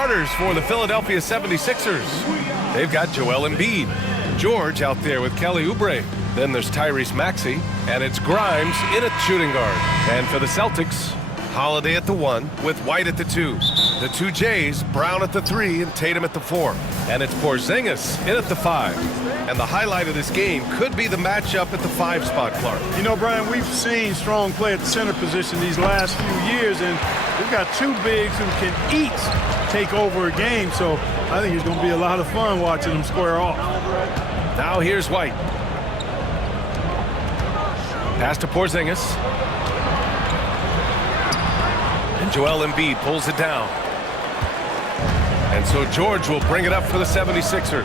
starters for the Philadelphia 76ers. They've got Joel Embiid, George out there with Kelly Oubre. Then there's Tyrese Maxey, and it's Grimes in at shooting guard. And for the Celtics, Holiday at the 1 with White at the 2. The 2 J's, Brown at the 3 and Tatum at the 4. And it's Porzingis in at the 5. And the highlight of this game could be the matchup at the 5 spot, Clark. You know, Brian, we've seen strong play at the center position these last few years, and we've got 2 bigs who can each take over a game, so I think it's going to be a lot of fun watching them square off. Now here's White. Pass to Porzingis. And Joel Embiid pulls it down. And so George will bring it up for the 76ers.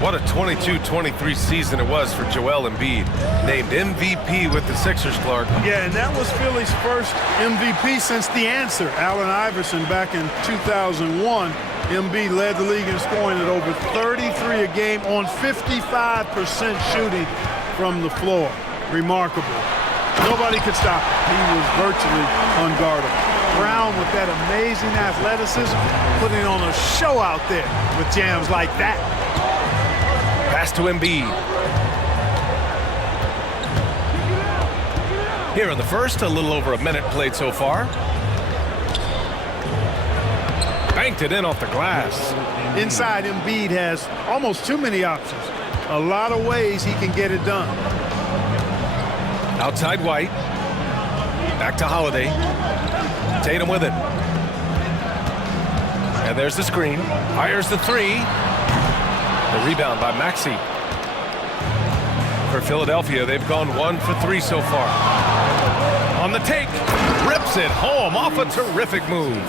What a 22-23 season it was for Joel Embiid. Named MVP with the Sixers, Clark. Yeah, and that was Philly's first MVP since the answer, Allen Iverson, back in 2001. Embiid led the league in scoring at over 33 a game on 55% shooting from the floor. Remarkable. Nobody could stop him. He was virtually unguardable. Brown with that amazing athleticism, putting on a show out there with jams like that. Pass to Embiid. Here in the first, a little over a minute played so far. Banked it in off the glass. Inside, Embiid has almost too many options. A lot of ways he can get it done. Outside White. Back to Holiday. Tatum with it. And there's the screen. Fires the 3. The rebound by Maxey. For Philadelphia, they've gone 1 for 3 so far. On the take. Rips it home off a terrific move.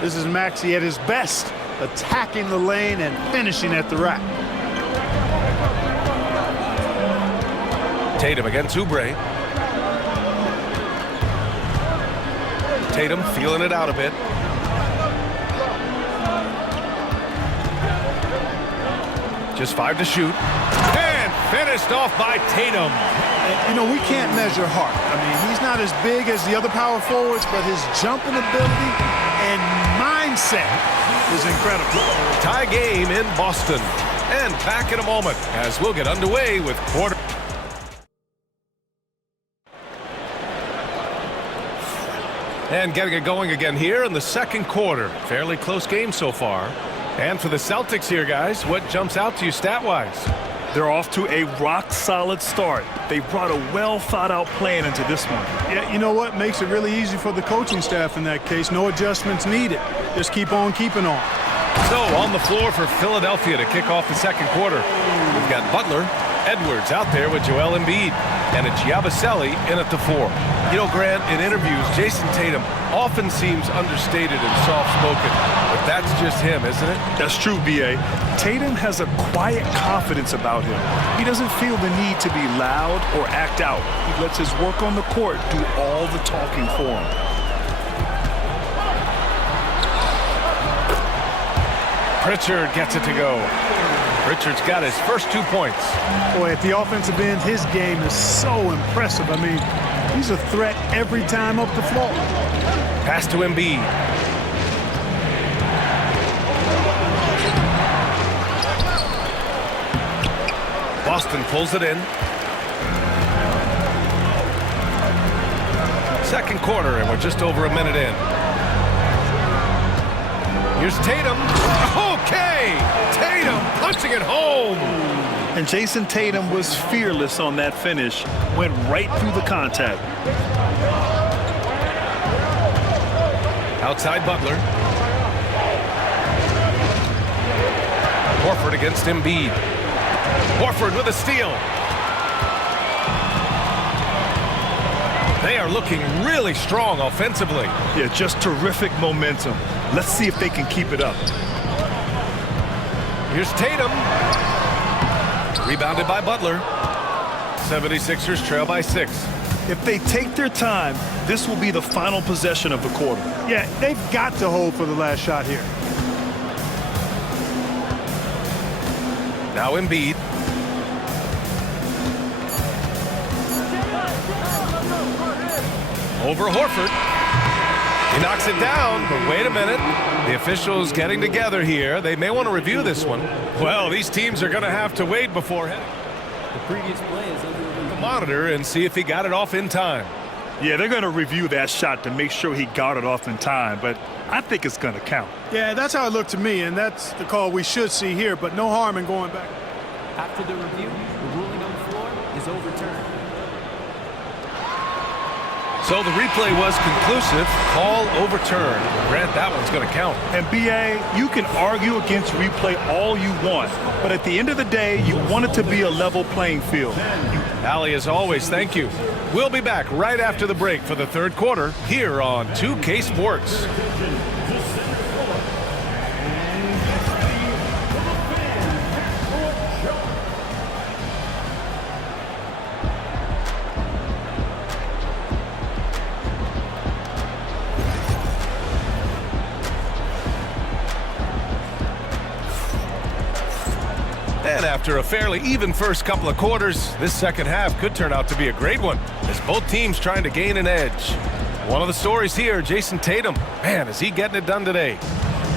This is Maxey at his best, attacking the lane and finishing at the rack. Tatum against Oubre. Tatum feeling it out a bit. Just 5 to shoot. And finished off by Tatum. You know, we can't measure heart. I mean, he's not as big as the other power forwards, but his jumping ability and mindset is incredible. Tie game in Boston. And back in a moment as we'll get underway with quarter. And getting it going again here in the second quarter. Fairly close game so far. And for the Celtics here, guys, what jumps out to you stat-wise? They're off to a rock-solid start. They brought a well-thought-out plan into this one. Yeah, you know what? Makes it really easy for the coaching staff in that case. No adjustments needed. Just keep on keeping on. So, on the floor for Philadelphia to kick off the second quarter. We've got Butler, Edwards out there with Joel Embiid, and it's Yabusele in at the 4. You know, Grant, in interviews, Jason Tatum often seems understated and soft-spoken, but that's just him, isn't it? That's true, B.A. Tatum has a quiet confidence about him. He doesn't feel the need to be loud or act out. He lets his work on the court do all the talking for him. Pritchard gets it to go. Pritchard's got his first 2 points. Boy, at the offensive end, his game is so impressive. I mean, he's a threat every time up the floor. Pass to Embiid. Boston pulls it in. Second quarter, and we're just over a minute in. Here's Tatum. Okay! Tatum punching it home. And Jason Tatum was fearless on that finish. Went right through the contact. Outside Butler. Horford against Embiid. Horford with a steal. They are looking really strong offensively. Yeah, just terrific momentum. Let's see if they can keep it up. Here's Tatum. Rebounded by Butler. 76ers trail by 6. If they take their time, this will be the final possession of the quarter. Yeah, they've got to hold for the last shot here. Now Embiid. Over Horford. He knocks it down, but wait a minute. The officials getting together here. They may want to review this one. Well, these teams are going to have to wait before heading. The previous play is under The monitor and see if he got it off in time. Yeah, they're going to review that shot to make sure he got it off in time, but I think it's going to count. Yeah, that's how it looked to me, and that's the call we should see here, but no harm in going back. After the review, the ruling on the floor is overturned. So the replay was conclusive. Call overturned. Grant, that one's going to count. And BA, you can argue against replay all you want, but at the end of the day, you want it to be a level playing field. Allie, as always, thank you. We'll be back right after the break for the third quarter here on 2K Sports. And after a fairly even first couple of quarters, this second half could turn out to be a great one, as both teams trying to gain an edge. One of the stories here, Jason Tatum. Man, is he getting it done today?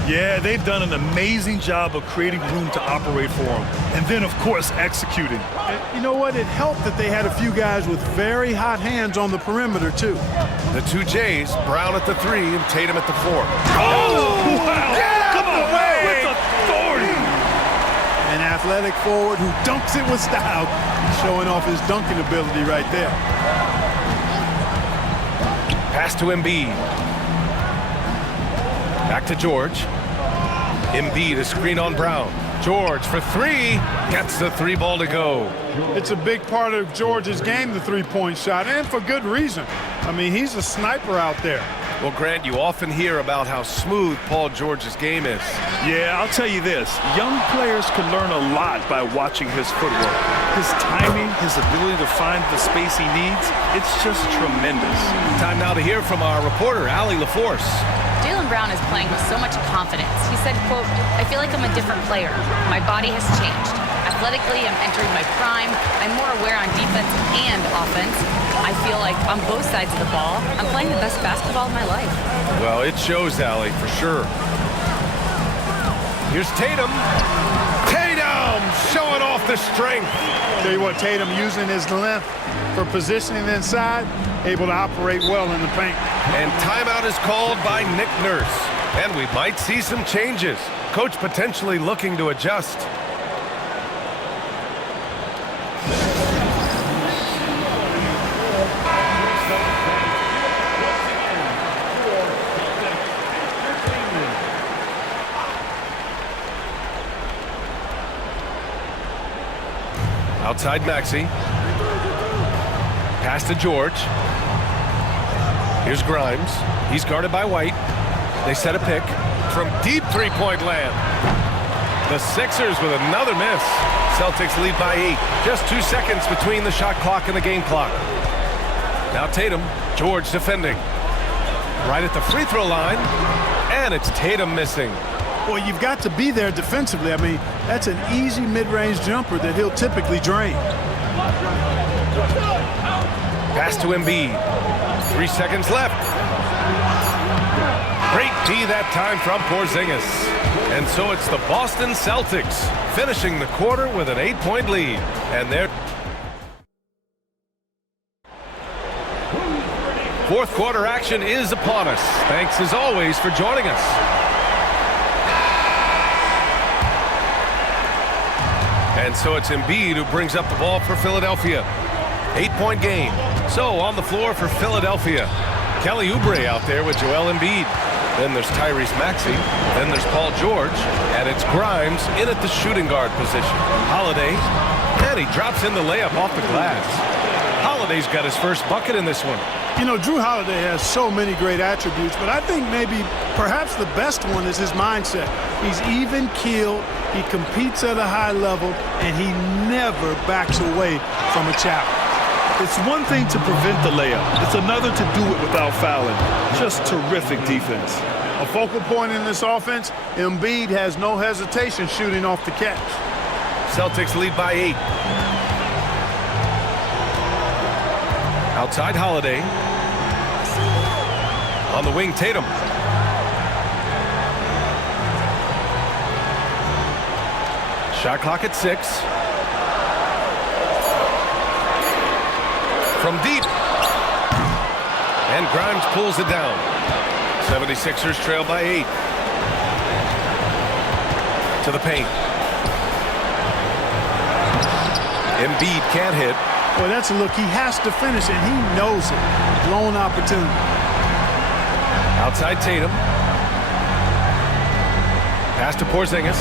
Yeah, they've done an amazing job of creating room to operate for him. And then, of course, executing. And you know what? It helped that they had a few guys with very hot hands on the perimeter, too. The two Jays, Brown at the 3 and Tatum at the 4. Oh, wow! Get out Come the on, way! with authority! An athletic forward who dunks it with style, showing off his dunking ability right there. Pass to Embiid. Back to George. Embiid, a screen on Brown. George for 3. Gets the 3 ball to go. It's a big part of George's game, the three-point shot, and for good reason. I mean, he's a sniper out there. Well, Grant, you often hear about how smooth Paul George's game is. Yeah, I'll tell you this. Young players can learn a lot by watching his footwork. His timing, his ability to find the space he needs, it's just tremendous. Time now to hear from our reporter, Allie LaForce. Jaylen Brown is playing with so much confidence. He said, quote, "I feel like I'm a different player. My body has changed. Athletically, I'm entering my prime. I'm more aware on defense and offense. I feel like on both sides of the ball, I'm playing the best basketball of my life." Well, it shows, Allie, for sure. Here's Tatum. Tatum showing off the strength. Tell you what, Tatum using his length for positioning inside, able to operate well in the paint. And timeout is called by Nick Nurse. And we might see some changes. Coach potentially looking to adjust. Outside Maxey. Pass to George. Here's Grimes. He's guarded by White. They set a pick from deep three-point land. The Sixers with another miss. Celtics lead by 8. Just 2 seconds between the shot clock and the game clock. Now Tatum. George defending. Right at the free throw line. And it's Tatum missing. Well, you've got to be there defensively. I mean, that's an easy mid-range jumper that he'll typically drain. Pass to Embiid. 3 seconds left. Great D that time from Porzingis. And so it's the Boston Celtics finishing the quarter with an 8-point lead. And their fourth quarter action is upon us. Thanks as always for joining us. And so it's Embiid who brings up the ball for Philadelphia. 8-point game. So on the floor for Philadelphia, Kelly Oubre out there with Joel Embiid. Then there's Tyrese Maxey. Then there's Paul George. And it's Grimes in at the shooting guard position. Holiday. And he drops in the layup off the glass. Holiday's got his first bucket in this one. You know, Drew Holiday has so many great attributes, but I think maybe perhaps the best one is his mindset. He's even-keeled, he competes at a high level, and he never backs away from a challenge. It's one thing to prevent the layup. It's another to do it without fouling. Just terrific defense. A focal point in this offense, Embiid has no hesitation shooting off the catch. Celtics lead by 8. Outside Holiday. On the wing, Tatum. Shot clock at 6. From deep. And Grimes pulls it down. 76ers trail by 8. To the paint. Embiid can't hit. Boy, that's a look he has to finish, and he knows it. Blown opportunity. Outside Tatum. Pass to Porzingis.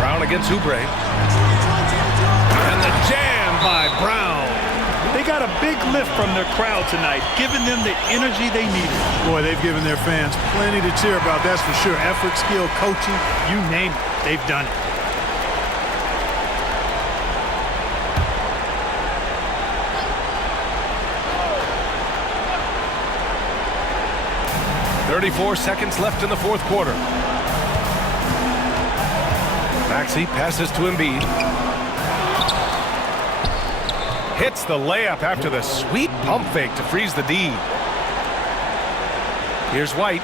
Brown against Oubre. And the jam by Brown. They got a big lift from their crowd tonight, giving them the energy they needed. Boy, they've given their fans plenty to cheer about, that's for sure. Effort, skill, coaching, you name it, they've done it. .34 seconds left in the fourth quarter. Maxey passes to Embiid. Hits the layup after the sweet pump fake to freeze the D. Here's White.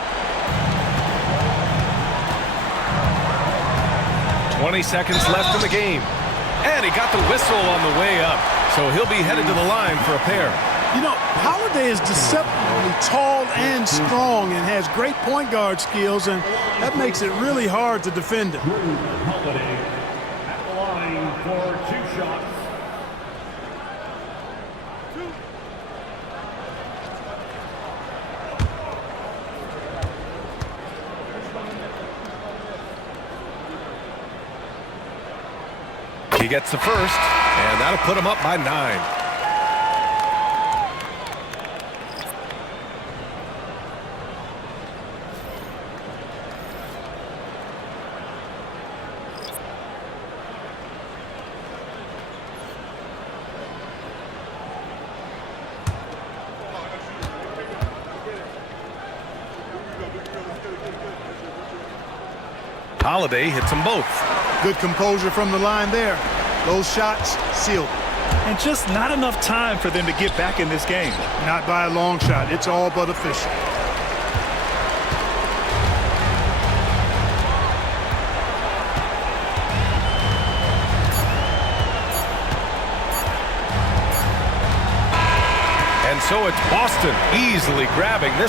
20 seconds left in the game. And he got the whistle on the way up. So he'll be headed to the line for a pair. You know, Holiday is deceptively tall and strong and has great point guard skills, and that makes it really hard to defend him. Holiday at the line for 2 shots. He gets the first, and that'll put him up by 9. Holiday hits them both. Good composure from the line there. Those shots sealed. And just not enough time for them to get back in this game. Not by a long shot. It's all but official. And so it's Boston easily grabbing this.